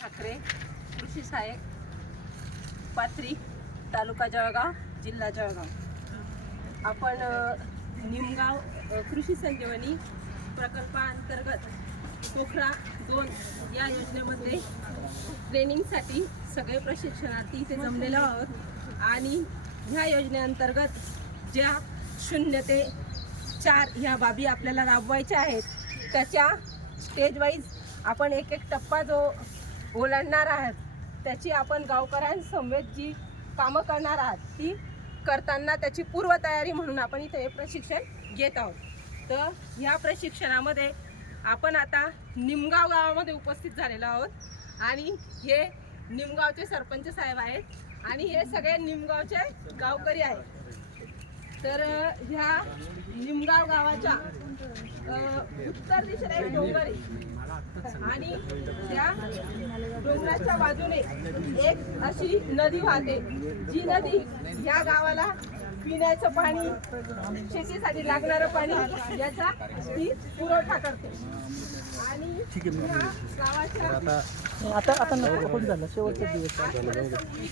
ठाकरे कृषी सहाय्यक पाथरी तालुका जळगाव जिल्हा जळगाव. आपण निमगाव कृषी संजीवनी प्रकल्पाअंतर्गत पोखरा दोन या योजनेमध्ये ट्रेनिंगसाठी सगळे प्रशिक्षणार्थी इथे जमलेलो आहोत. आणि ह्या योजनेअंतर्गत ज्या शून्य ते चार ह्या बाबी आपल्याला राबवायच्या आहेत त्याच्या स्टेज वाईज आपण एक एक टप्पा जो ओलांडणार आहात. त्याची आपण गावकऱ्यांसमवेत जी कामं करणार आहात ती करताना त्याची पूर्वतयारी म्हणून आपण इथे हे प्रशिक्षण घेत आहोत. तर ह्या प्रशिक्षणामध्ये आपण आता निमगाव गावामध्ये उपस्थित झालेलो आहोत. आणि हे निमगावचे सरपंच साहेब आहेत. आणि हे सगळे निमगावचे गावकरी आहेत. तर ह्या निमगाव गावाच्या उत्तर दिशेला एक डोंगर आहे. आणि त्या डोंगराच्या बाजूने एक अशी नदी वाहते. जी नदी या गावाला पिण्याचं पाणी शेतीसाठी लागणारं पाणी याचा ती पुरवठा करते. आणि गावाच्या आता आता नको पण झालं. शेवटचा दिवस.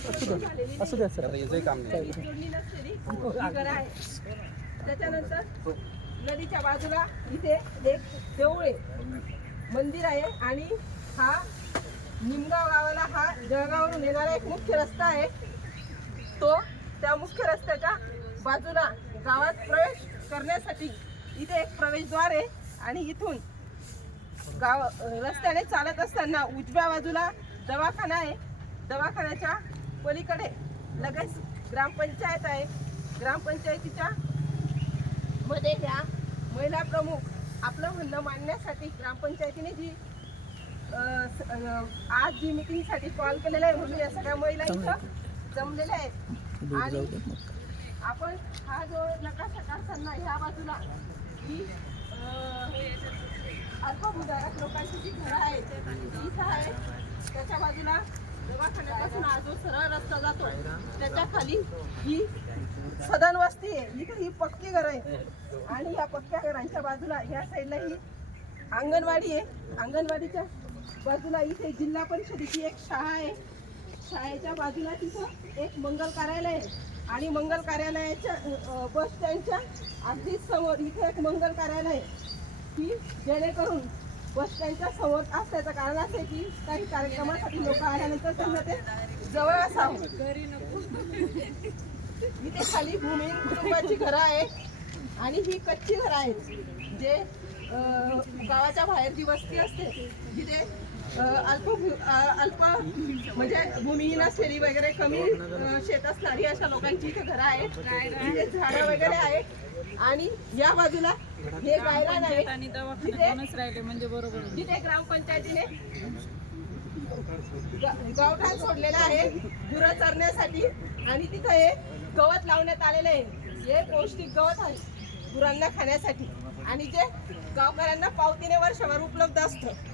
असू द्या असू द्या सर जोडणी नसलेली ही घरं आहे. त्याच्यानंतर नदीच्या बाजूला इथे एक देऊळ आहे. मंदिर आहे आणि हा निमगाव गावाला हा जळगाववरून येणारा एक मुख्य रस्ता आहे. तो त्या मुख्य रस्त्याच्या बाजूला गावात प्रवेश करण्यासाठी इथे एक प्रवेशद्वार आहे आणि इथून गाव रस्त्याने चालत असताना उजव्या बाजूला दवाखाना आहे. दवाखान्याच्या पलीकडे लगेच ग्रामपंचायत आहे. ग्रामपंचायतीच्या मध्ये ह्या महिला प्रमुख आपलं म्हणणं मांडण्यासाठी ग्रामपंचायतीने जी आज जी मिटिंगसाठी कॉल केलेला आहे म्हणून या सगळ्या महिला इथं जमलेल्या आहेत. आणि आपण हा जो नकाशा काढताना ह्या बाजूला ही अल्पभूधारक लोकांची जी घरं आहेत ती इथं आहे त्याच्या बाजूला दवाखान्यापासून हा जो सरळ रस्ता जातो त्याच्याखाली ही सदन वस्ती आहे. इथं ही पक्की घरं आहे आणि या पक्क्या घरांच्या बाजूला ह्या साईडला ही अंगणवाडी आहे. अंगणवाडीच्या बाजूला इथे जिल्हा परिषदेची एक शाळा आहे. शाळेच्या बाजूला तिथं एक मंगल कार्यालय आहे. आणि मंगल कार्यालयाच्या बस स्टँडच्या अगदीच समोर इथे एक मंगल कार्यालय की जेणेकरून बस स्टँडच्या समोर असल्याचं कारण असं आहे की काही कार्यक्रमासाठी लोक आल्यानंतर त्यांना ते जवळ असावं. इथे खाली भूमी कुटुंबाची घरं आहेत आणि ही कच्ची घरं आहेत जे गावाच्या बाहेर जी वस्ती असते जिथे अल्प अल्प म्हणजे भूमिहीन असलेली वगैरे कमी शेत असणारी अशा लोकांची इथे घरं आहेत. तिथे झाडं वगैरे आहेत. आणि या बाजूला हे गायरान आहे जिथे राहिले म्हणजे बरोबर. जिथे ग्रामपंचायतीने गावठाण सोडलेलं आहे. गुरं चरण्यासाठी. आणि तिथं हे गवत लावण्यात आलेलं आहे. हे पौष्टिक गवत आहे गुरांना खाण्यासाठी. आणि जे गावकऱ्यांना पावतीने वर्षभर उपलब्ध असतं.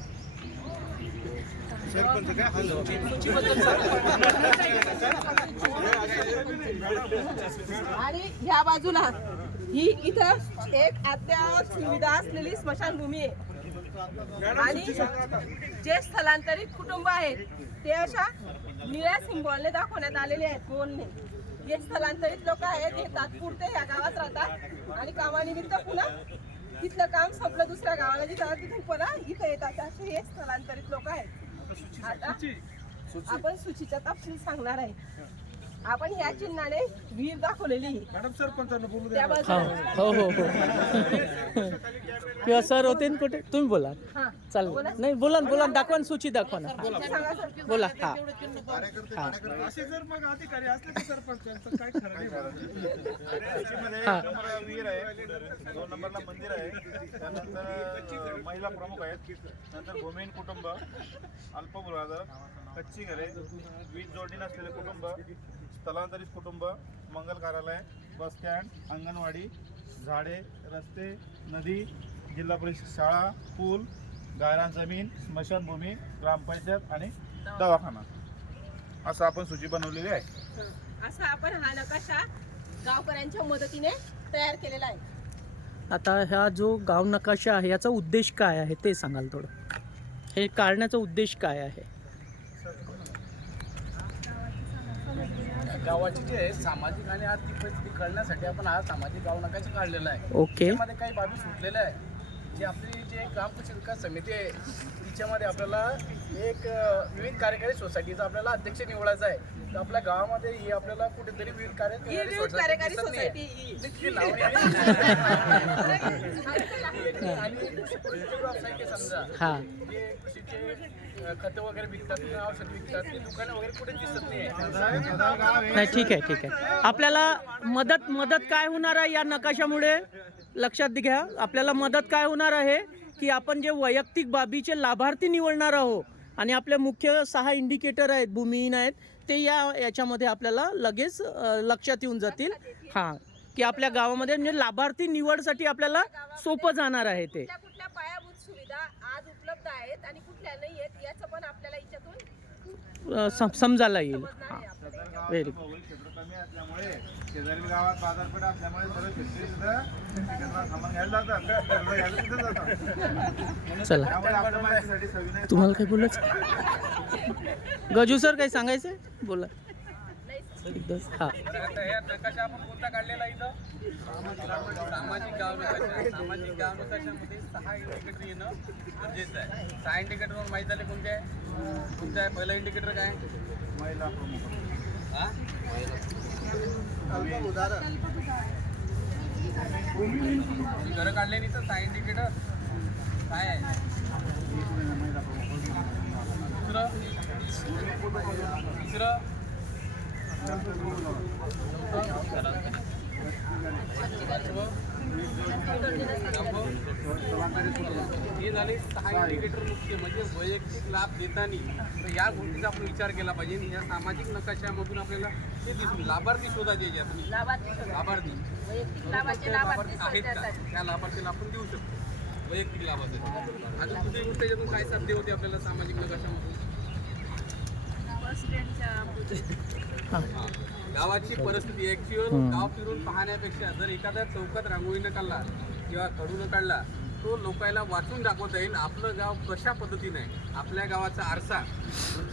आणि ह्या बाजूला ही इथं एक अत्यावश्यक सुविधा असलेली स्मशानभूमी आहे. आणि जे स्थलांतरित कुटुंब आहेत ते अशा निळ्या सिंबॉलने दाखवण्यात आलेले आहेत कोणने? जे स्थलांतरित लोक आहेत हे तात्पुरते ह्या गावात राहतात. आणि कामानिमित्त पुन्हा तिथलं काम संपलं दुसऱ्या गावाला जिथं तिथून पुन्हा इथं येतात. असे हे स्थलांतरित लोक आहेत. आता आपण सूचीचा तपशील सांगणार आहे. आपण ह्या चिन्हाने विहीर दाखवलेली. आहे. मॅडम सरपंचांना बोलू त्या बाजूला. हो हो हो. किंवा सर होते ना कुठे? तुम्ही बोला. हा चालेल. नाही बोला ना बोला ना दाखवा ना सूची दाखवा ना. सांगा सर बोला हा. हा असे जर मग अधिकारी असले तर सरपंच यांचं काय खरं नाही त्याच्यामध्ये हा. एक नंबरला विहीर आहे दोन नंबरला मंदिर आहे. त्यानंतर अं, महिला प्रमुख आहेत. नंतर भूमिहीन कुटुंब अल्पभूधारक कच्ची घरे वीज जोडणी नसलेले कुटुंब स्थलांतरित कुटुंब मंगल कार्यालय बस स्टँड अंगणवाडी झाडे रस्ते नदी जिल्हा परिषद शाळा पूल गायरान जमीन स्मशानभूमी ग्रामपंचायत आणि दवाखाना. असं आपण सूची बनवलेली आहे. हं. असा आपण हा नकाशा गावकऱ्यांच्या मदतीने तयार केलेला आहे. आता हा जो गाव नकाशा आहे याचा उद्देश काय आहे ते सांगाल थोडं. हे काढण्याचा उद्देश काय आहे? गावाची जे आहे, सामाजिक आणि आर्थिक परिस्थिती कळण्यासाठी आपण हा सामाजिक गाव नकाशा काढलेला आहे. ओके. काही बाबी सुटलेल्या आहे जे आपली जे ग्रामकृषी विकास समिती आहे तिच्यामध्ये आपल्याला एक विविध कार्यकारी सोसायटीचा आपल्याला अध्यक्ष निवडायचा आहे. तर आपल्या गावामध्ये ही आपल्याला कुठेतरी विविध कार्यकारी. सोसायटी ही. आणि कृषी समजा हां. जे कृषीचे अ, खतं वगैरे विकतात औषध विकतात दुकानं वगैरे कुठे दिसत नाही नाही ठीक आहे ठीक आहे. आपल्याला मदत मदत काय होणार आहे या नकाशामुळे? लक्षात घ्या आपल्याला मदत काय होणार आहे? की आपण जे वैयक्तिक बाबीचे लाभार्थी निवडणार आहोत आणि आपले मुख्य सहा इंडिकेटर आहेत भूमिहीन आहेत ते या याच्यामध्ये आपल्याला लगेच लक्षात येऊन जातील. हां की आपल्या गावामध्ये म्हणजे लाभार्थी निवडसाठी आपल्याला सोपं जाणार आहे ते. कुठल्या कुठल्या पायाभूत सुविधा आज उपलब्ध आहेत आणि कुठल्या नाही आहेत याचं पण आपल्याला याच्यातून अ, सम- समजायला येईल. व्हेरी क्षेत्र कमी असल्यामुळे शेजारी गावात बाजारपेठ असल्यामुळे सर्व शेतकरी सुद्धा सामान घ्यायला जातात कर्ज घ्यायला तिथे जातात. चला. त्यामुळे आपल्या माहितीसाठी सविनय तुम्हाला काही बोलायचं गजू सर काही सांगायचं आहे बोला. एकदा हां. आता हे नकाशा आपण कोणता काढलेला इथं सामाजिक गाव नकाशा सामाजिक गाव नकाशामध्ये सहा इंडिकेटर येणं गरजेचं आहे सहा इंडिकेटरवर माहीत झाले कोणते? आहे कोणते आहे पहिलं इंडिकेटर काय? महिला प्रमुख. घरं काढले नाही तर सहा तिकीट काय आहे? दुसरं? तिसरं हे झाले सहा इंडिकेटर मुख्य म्हणजे वैयक्तिक लाभ देताना. तर या गोष्टीचा आपण विचार केला पाहिजे. आणि या सामाजिक नकाशामधून आपल्याला ते दिसून लाभार्थी शोधायचे जे आपण लाभार्थी. लाभार्थी. लाभार्थी आहेत का? त्या लाभार्थीला आपण देऊ शकतो. वैयक्तिक लाभासाठी अजून दुसरी गोष्ट याच्यातून काय साध्य होते आपल्याला सामाजिक नकाशामधून. गावाची परिस्थिती ऍक्च्युअल गाव फिरून पाहण्यापेक्षा जर एखाद्या चौकात रांगोळीनं काढला किंवा कडून काढला तो लोकायला वाचून दाखवता येईल आपलं गाव कशा पद्धतीने आहे. आपल्या गावाचा आरसा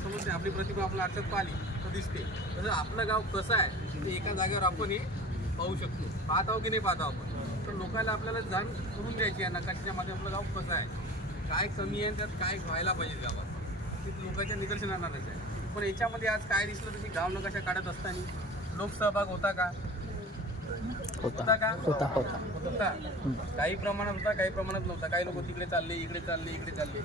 समजते आपली प्रतिमा आपल्या आरशात पाहिली तर दिसते. तसं आपलं गाव कसं आहे ते एका जागेवर आपण हे पाहू शकतो. पाहत आहो की नाही पाहत आहो आपण. तर लोकायला आपल्याला जाण करून द्यायची आहे नकाशाच्या मध्ये आपलं गाव कसं आहे. काय कमी आहे आणि त्यात काय व्हायला पाहिजे गावात. ते लोकांच्या निदर्शनाला आहे. पण याच्यामध्ये आज काय दिसलं तुम्ही गाव नकाशा काढत असताना लोकसहभाग होता का? होता का होता होता. होता. काही प्रमाणात होता काही प्रमाणात नव्हता. काही लोक तिकडे चालले इकडे चालले इकडे चालले.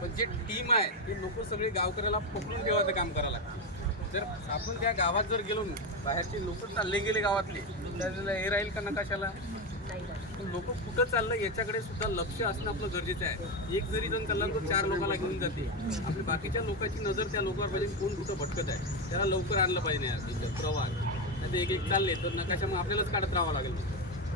पण जे टीम आहे ते लोक सगळे गावकऱ्याला पकडून ठेवायचं काम करायला लागतं जर आपण त्या गावात जर गेलो ना, बाहेरचे लोक चालले गेले गावातले त्याला हे राहील का नकाशाला लोक कुठं चाललं याच्याकडे सुद्धा लक्ष असणं आपलं गरजेचं आहे. एक जरी जण चालला तर चार लोकांना घेऊन जाते. आपली बाकीच्या लोकांची नजर त्या लोकांवर पाहिजे कोण कुठं भटकत आहे? त्याला लवकर आणलं पाहिजे नाही तर एक एक चालले तर नकाशा मग आपल्यालाच काढत राहावं लागेल.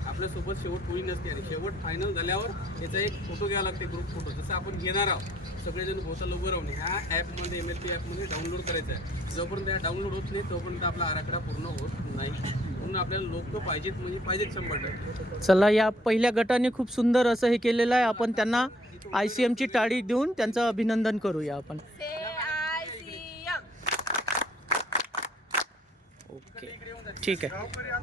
आपल्यासोबत शेवट होई नसते आणि शेवट फायनल झाल्यावर याचा एक फोटो घ्यावा लागते ग्रुप फोटो जसं आपण घेणार आहोत सगळेजण भोवताल उभं राहून ह्या ॲपमध्ये एम एल पी ॲपमध्ये डाउनलोड करायचं आहे. जोपर्यंत त्या डाउनलोड होत नाही तोपर्यंत आपला आराखडा पूर्ण होत नाही. म्हणून आपल्याला लोक पाहिजेत म्हणजे पाहिजेत शंभर टक्के. चला या पहिल्या गटाने खूप सुंदर असं हे केलेलं आहे. आपण त्यांना आय सी एमची टाळी देऊन त्यांचं अभिनंदन करूया आपण say I C M okay ठीक आहे.